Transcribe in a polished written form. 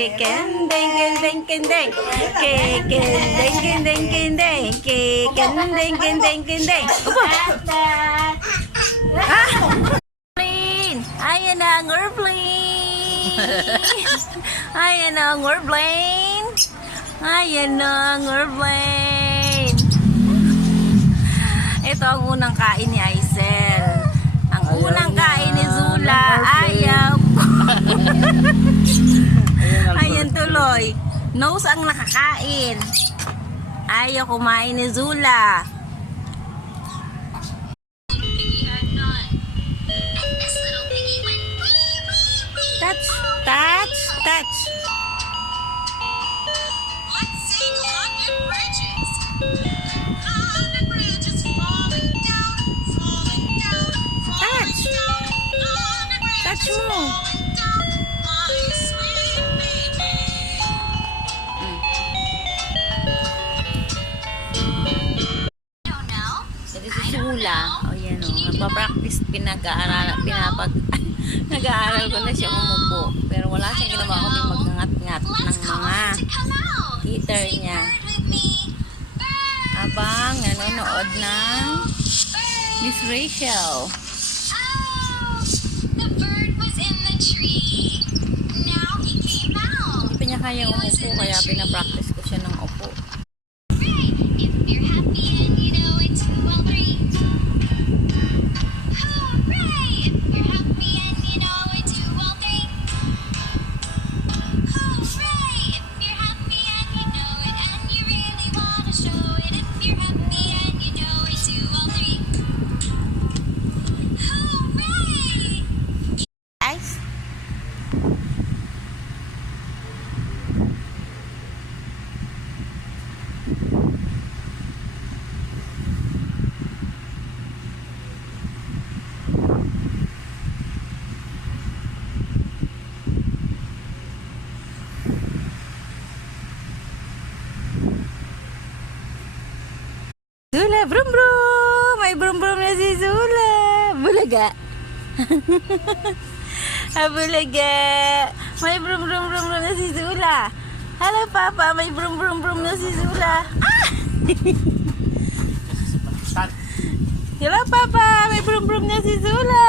Kikin ding ding ding ding ding. Kikin ding ding ding ding ding. Kikin ding ding ding ding ding. Ayan na ang airplane. Ayan na ang airplane. Ayan na ang airplane. Ito ang unang kain ni Aisel. Ang unang kain ni Zula. Ayaw. Ayan tuloy. Nose ang nakakain. Ayaw kumain ni Zula. Touch, touch, touch. Let's sing on your bridges. On the bridges falling down, falling down, falling Touch. down. On the Touch bridges mo. falling down, my sweet baby. Don't know. Ito si Zula. O yan o. Nagpa-practice. Nag-aaral ko na siya umupo. Pero wala siyang ginawa kundi magngat-ngat ng Let's call mga her to come out. teeter niya. Bird with me. Habang nanonood ng Miss Rachel. Oh, the bird was in the tree. Now he came out. Hindi pa niya kaya umupo kaya pinapractice ko siya ng upo. Hooray! If you're happy and you know it, 2, well, 3. Hooray! If you're happy and you know it, 2, well, 3. Hooray! If you're happy and you know it and you really want to show it. If you're happy and you know it, 2, well, 3. Hooray! Guys, Zula, brum brum! May brum brum na si Zula! Bulaga! Bulaga! May brum brum brum brum na si Zula! Hello, Papa! May brum brum brum na si Zula! Ah! Hello, Papa! May brum brum na si Zula!